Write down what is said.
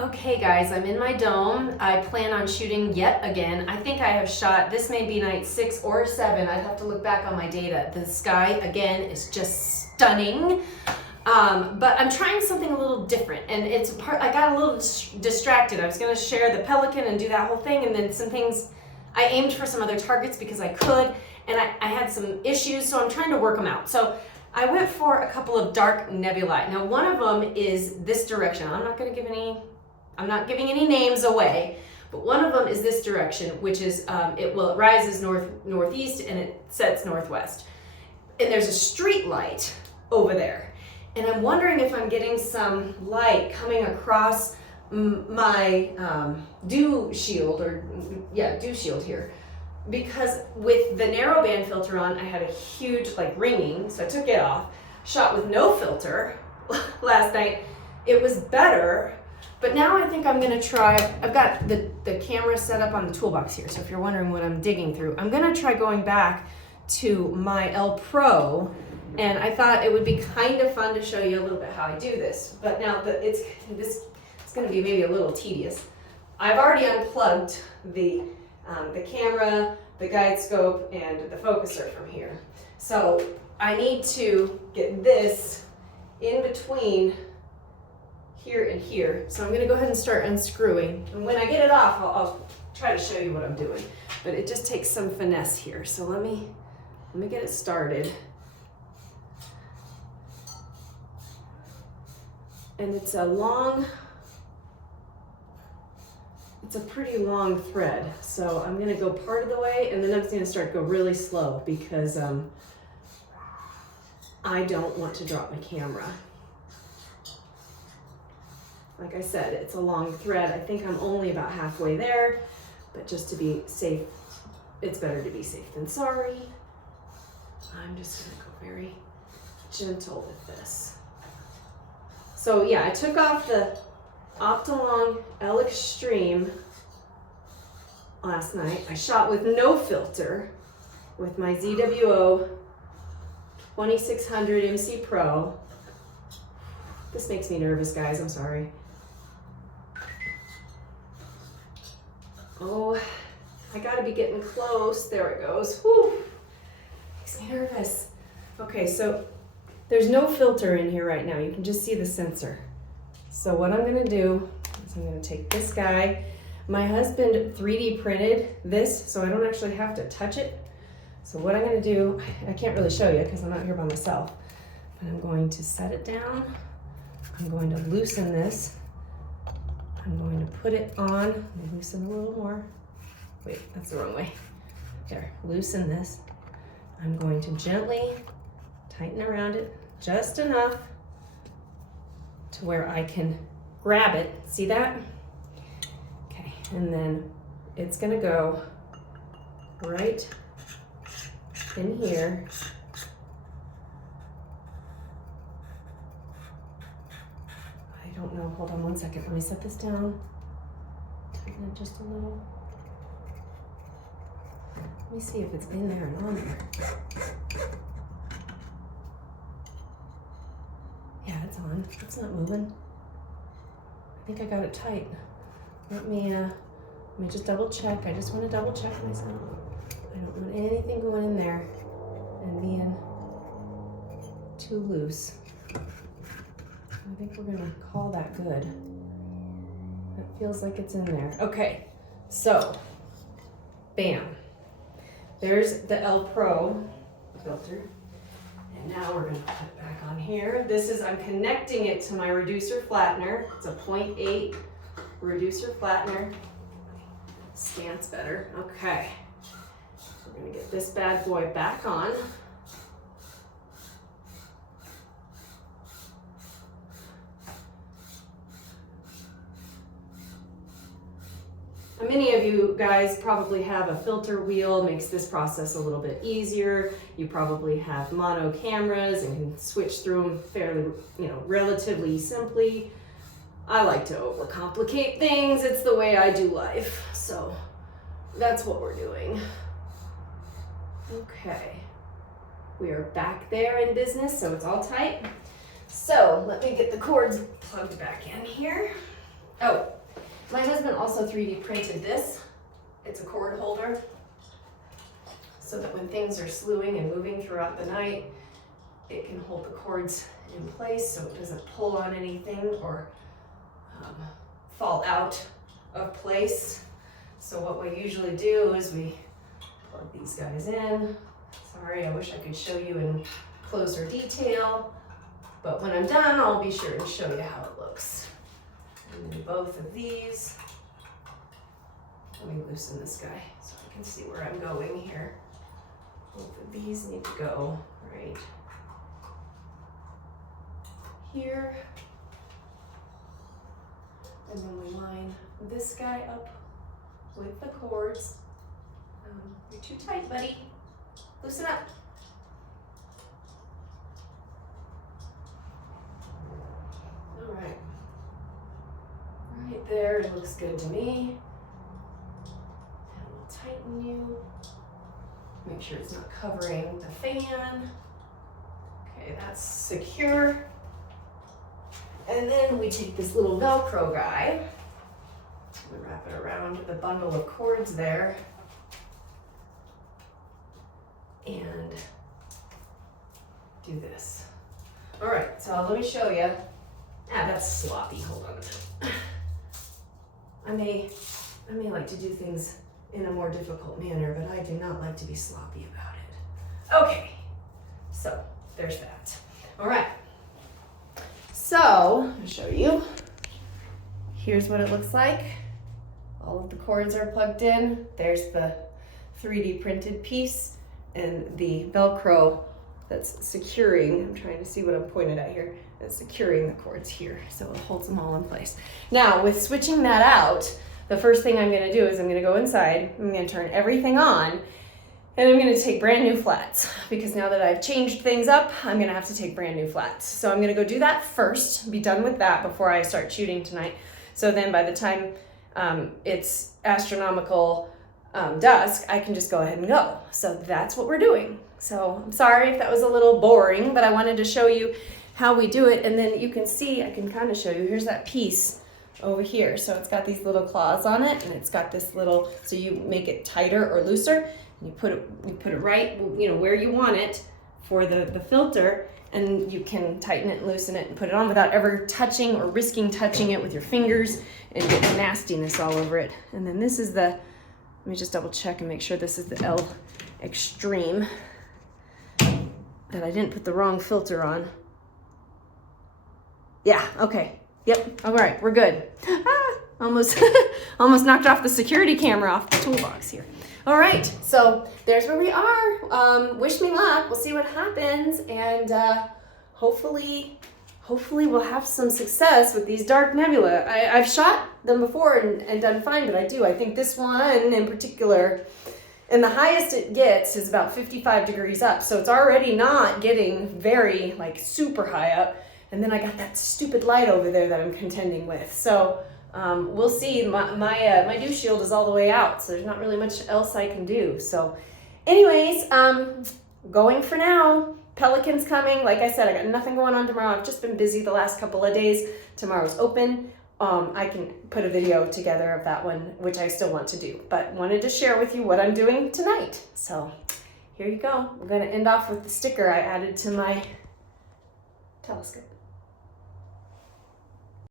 Okay guys, I'm in my dome. I plan on shooting yet again. I think I have shot, this may be night 6 or 7. I'd have to look back on my data. The sky again is just stunning. But I'm trying something a little different, and I got a little distracted. I was gonna share the Pelican and do that whole thing, and then some things, I aimed for some other targets because I could, and I had some issues, so I'm trying to work them out. So I went for a couple of dark nebulae. Now one of them is this direction. I'm not giving any names away, but one of them is this direction, which is, it rises northeast and it sets northwest. And there's a street light over there. And I'm wondering if I'm getting some light coming across my dew shield here. Because with the narrow band filter on, I had a huge ringing, so I took it off. Shot with no filter last night. It was better. But now I think I'm gonna try, I've got the camera set up on the toolbox here, so if you're wondering what I'm digging through, I'm gonna try going back to my L Pro, and I thought it would be kind of fun to show you a little bit how I do this. But now it's gonna be maybe a little tedious. I've already unplugged the camera, the guide scope, and the focuser from here. So I need to get this in between here and here. So I'm gonna go ahead and start unscrewing. And when I get it off, I'll try to show you what I'm doing. But it just takes some finesse here. So let me get it started. And it's a pretty long thread. So I'm gonna go part of the way, and then I'm gonna start to go really slow because I don't want to drop my camera. Like I said, it's a long thread. I think I'm only about halfway there, but just to be safe, it's better to be safe than sorry. I'm just gonna go very gentle with this. So yeah, I took off the Optilong L Extreme last night. I shot with no filter with my ZWO 2600 MC Pro. This makes me nervous, guys, I'm sorry. Oh, I gotta be getting close. There it goes. Whew. Makes me nervous. Okay, so there's no filter in here right now. You can just see the sensor. So what I'm gonna do is I'm gonna take this guy. My husband 3D printed this, so I don't actually have to touch it. So what I'm gonna do, I can't really show you because I'm not here by myself, but I'm going to set it down. I'm going to loosen this. I'm going to put it on. Let me loosen a little more. Wait, that's the wrong way. There, loosen this. I'm going to gently tighten around it just enough to where I can grab it. See that? Okay, and then it's gonna go right in here. I don't know, hold on one second. Let me set this down. Tighten it just a little. Let me see if it's in there and on there. Yeah, it's on. It's not moving. I think I got it tight. Let me just double check. I just want to double check myself. I don't want anything going in there and being too loose. I think we're gonna call that good. That feels like it's in there. Okay, so, bam. There's the L Pro filter. And now we're gonna put it back on here. I'm connecting it to my reducer flattener. It's a 0.8 reducer flattener. Stance better, okay. We're gonna get this bad boy back on. Many of you guys probably have a filter wheel, makes this process a little bit easier. You probably have mono cameras and can switch through them fairly, relatively simply. I like to overcomplicate things. It's the way I do life. So that's what we're doing. Okay. We are back there in business, so it's all tight. So let me get the cords plugged back in here. Oh, my husband also 3D printed this. It's a cord holder, so that when things are slewing and moving throughout the night, it can hold the cords in place so it doesn't pull on anything or fall out of place. So what we usually do is we plug these guys in. Sorry, I wish I could show you in closer detail, but when I'm done, I'll be sure to show you how it looks. And then both of these, let me loosen this guy so I can see where I'm going here. Both of these need to go right here. And then we line this guy up with the cords. You're too tight, buddy. Loosen up. All right. Right there, it looks good to me. And we'll tighten you. Make sure it's not covering the fan. Okay, that's secure. And then we take this little Velcro guy. We wrap it around the bundle of cords there. And do this. All right, so let me show you. That's sloppy, hold on a minute. I may like to do things in a more difficult manner, but I do not like to be sloppy about it. Okay, so there's that. All right, so I'll show you. Here's what it looks like. All of the cords are plugged in. There's the 3D printed piece and the Velcro that's securing, I'm trying to see what I'm pointed at here, that's securing the cords here, so it holds them all in place. Now, with switching that out, the first thing I'm gonna do is I'm gonna go inside, I'm gonna turn everything on, and I'm gonna take brand new flats, because now that I've changed things up, I'm gonna have to take brand new flats. So I'm gonna go do that first, be done with that before I start shooting tonight. So then by the time it's astronomical dusk, I can just go ahead and go. So that's what we're doing. So I'm sorry if that was a little boring, but I wanted to show you how we do it. And then you can see, I can kind of show you, here's that piece over here. So it's got these little claws on it, and it's got this little, so you make it tighter or looser, and you put it right, where you want it for the filter, and you can tighten it and loosen it and put it on without ever touching or risking touching it with your fingers and get the nastiness all over it. And then this is the, let me just double check and make sure this is the L Extreme, that I didn't put the wrong filter on. Yeah, okay, yep, all right, we're good. Almost knocked off the security camera off the toolbox here. All right, so there's where we are. Wish me luck, we'll see what happens, and hopefully we'll have some success with these dark nebula. I've shot them before and done fine, but I think this one in particular, and the highest it gets is about 55 degrees up, so it's already not getting very super high up, and then I got that stupid light over there that I'm contending with. So we'll see. My dew shield is all the way out, so there's not really much else I can do. So anyways, going for now. Pelican's coming. Like I said, I got nothing going on tomorrow. I've just been busy the last couple of days. Tomorrow's open. I can put a video together of that one, which I still want to do, but wanted to share with you what I'm doing tonight. So here you go. We're going to end off with the sticker I added to my telescope.